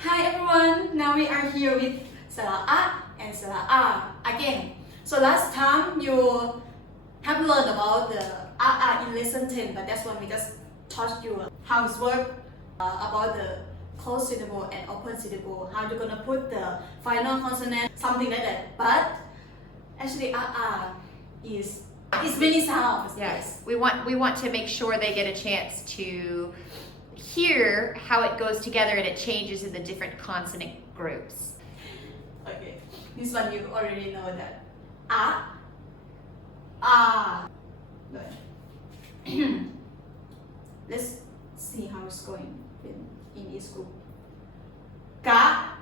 Hi everyone, now we are here with Salah and Salah again. So last time you have learned about the in lesson 10, but that's when we just taught you how it works, about the closed syllable and open syllable, how you're gonna put the final consonant, something like that. But actually is many sounds. Yes, we want to make sure they get a chance to hear how it goes together and it changes in the different consonant groups. Okay, this one you already know that. Good. Let's see how it's going in this group. Ka,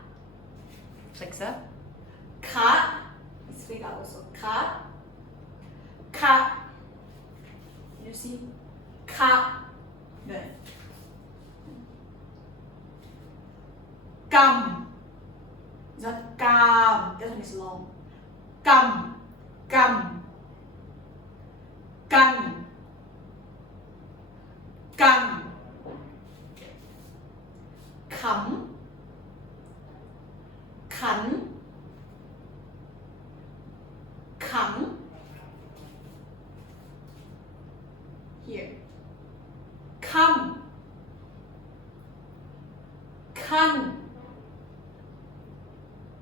Flicks up. ka, it's flick up also. Ka, ka. You see? Ka. Good. Gum. It's not gum. That one is long. Gum. Gum. Gun. Gun. Khẩm. Khẩn. Khẩn. Here. Come. Khăn.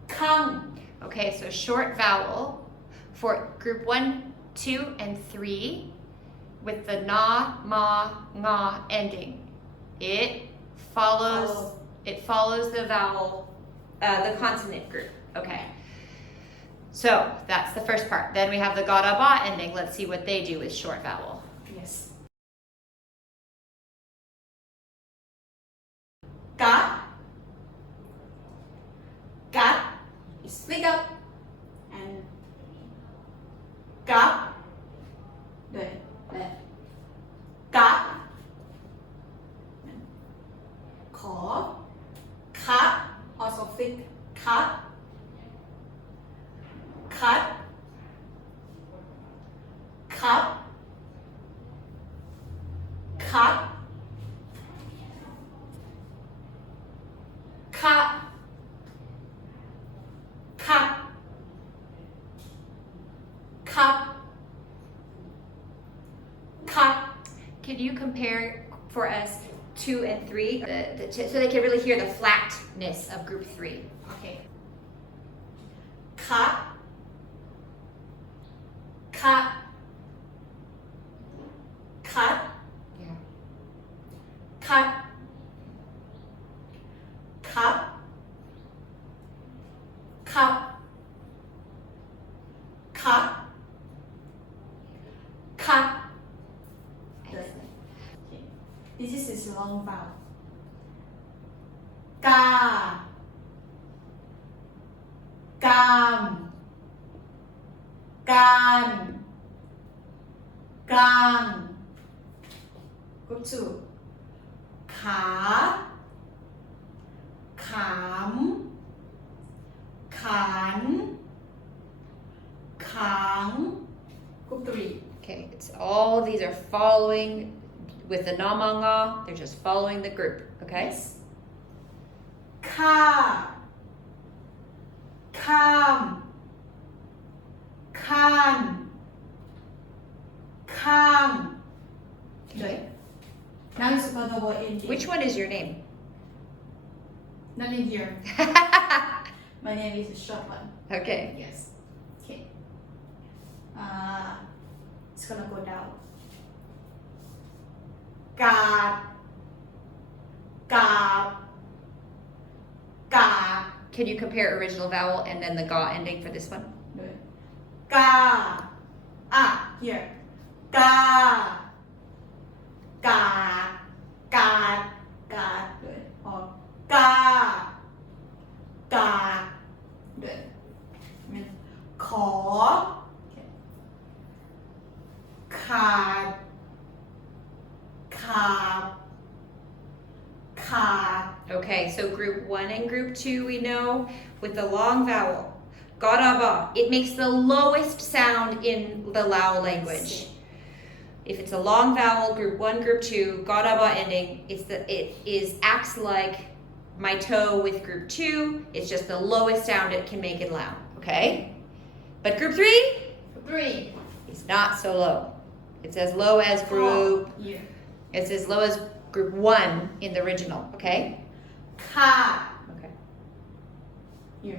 Khăn. Okay, so short vowel for group 1, 2, and 3 with the na, ma, nga ending. It follows the vowel, the consonant group. Okay. So that's the first part. Then we have the ga, da, ba ending. Let's see what they do with short vowel. Yes. Got. Got is flick up and got. Good. Left. Got. Khỏ. Cut. Also flick. Cut. Cut. Cut. Cut. Cut. Cut. Cut. Cut. Can you compare for us 2 and 3 so they can really hear the flatness of group 3? Okay. Cut. Cut. Cut. Yeah. Cut. Cut. Cut. Cut. Cut. Good. Okay. This is his long vowel. Ka. Cam. Can. Gang. Group 2. Khả. Khảm. Khản. Kháng. Group 3. Okay, it's all these are following with the na, ma, nga. They're just following the group. Okay. Yes. Kha. Kham. Khan. Kham. Okay. Now it's about double ending. Which one is your name? Not in here. My name is a short one. Okay. Yes. Okay. It's gonna go down. Gạt. Gạt. Gạt. Can you compare original vowel and then the ga ending for this one? Good. Ga. Here. Ga. Gạt. Gạt. Gạt. Good. Or ga. Gạt. Good. Khỏ. Okay. Khạt. Khạp. Khạt. Okay, so group 1 and group 2 we know with the long vowel. Ga, da, ba. It makes the lowest sound in the Lao language. If it's a long vowel, group 1, group 2, ga, da, ba ending, acts like my toe with group 2. It's just the lowest sound it can make in Lao, okay? But group 3 3 is not so low. It's as low as group, yeah. it's as low as group 1 in the original, okay? Ka Okay. yeah.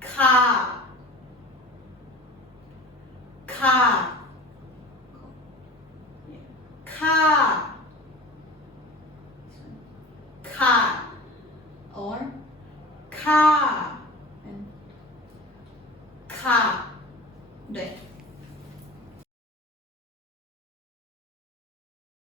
Ka Ka yeah. Ka Ka or Ka